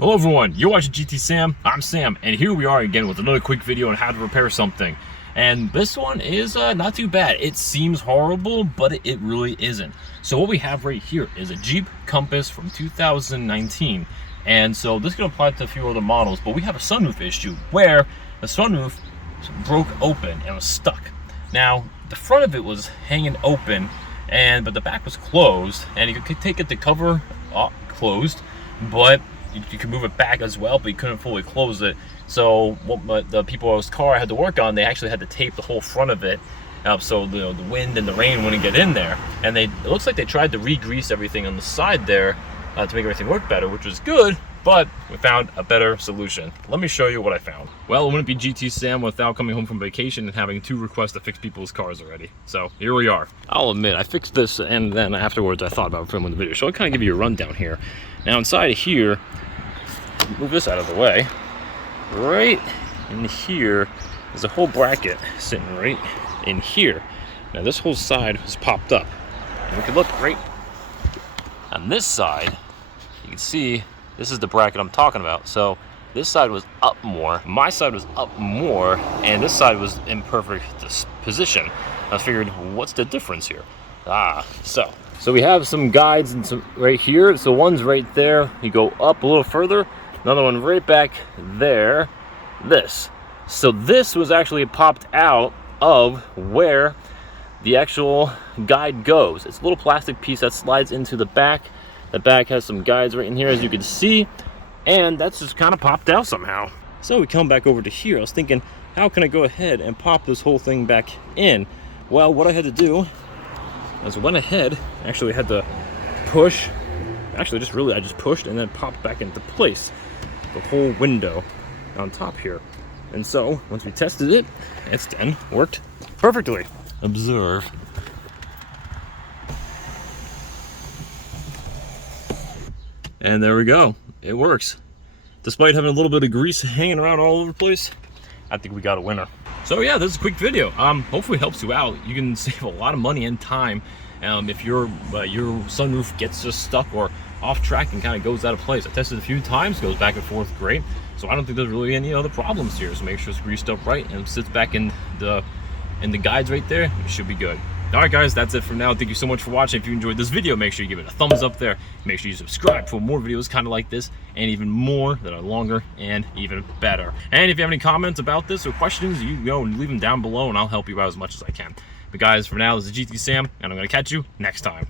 Hello everyone, you're watching GT Sam, I'm Sam, and here we are again with another quick video on how to repair something. And this one is not too bad. It seems horrible, but it really isn't. So what we have right here is a Jeep Compass from 2019. And so this can apply to a few other models, but we have a sunroof issue where the sunroof broke open and was stuck. Now, the front of it was hanging open, but the back was closed, and you could take it to cover closed, but you could move it back as well, but you couldn't fully close it. So what the people whose car I had to work on, they actually had to tape the whole front of it so the wind and the rain wouldn't get in there. And it looks like they tried to re-grease everything on the side there to make everything work better, which was good, but we found a better solution. Let me show you what I found. Well, it wouldn't be GT Sam without coming home from vacation and having 2 requests to fix people's cars already. So here we are. I'll admit, I fixed this, and then afterwards I thought about filming the video. So I'll kind of give you a rundown here. Now inside of here, move this out of the way. Right in here is a whole bracket sitting right in here. Now this whole side was popped up. And we can look right on this side. You can see this is the bracket I'm talking about. So this side was up more, my side was up more, and this side was in perfect position. I figured, what's the difference here? So we have some guides and some right here. So one's right there. You go up a little further. Another one right back there. So this was actually popped out of where the actual guide goes. It's a little plastic piece that slides into the back. The back has some guides right in here, as you can see, and that's just kind of popped out somehow. So we come back over to here. I was thinking, how can I go ahead and pop this whole thing back in? Well, what I had to do is went ahead, actually had to push, I just pushed and then popped back into place the whole window on top here. And so once we tested it, it's then worked perfectly. Observe. And there we go, it works. Despite having a little bit of grease hanging around all over the place, I think we got a winner. So yeah, this is a quick video. Hopefully it helps you out. You can save a lot of money and time if your sunroof gets just stuck or off track and kind of goes out of place. I tested it a few times, goes back and forth great. So I don't think there's really any other problems here. So make sure it's greased up right and sits back in the guides right there. It should be good. All right, guys, that's it for now. Thank you so much for watching. If you enjoyed this video, make sure you give it a thumbs up there. Make sure you subscribe for more videos kind of like this and even more that are longer and even better. And if you have any comments about this or questions, you go and leave them down below and I'll help you out as much as I can. But guys, for now, this is GT Sam, and I'm going to catch you next time.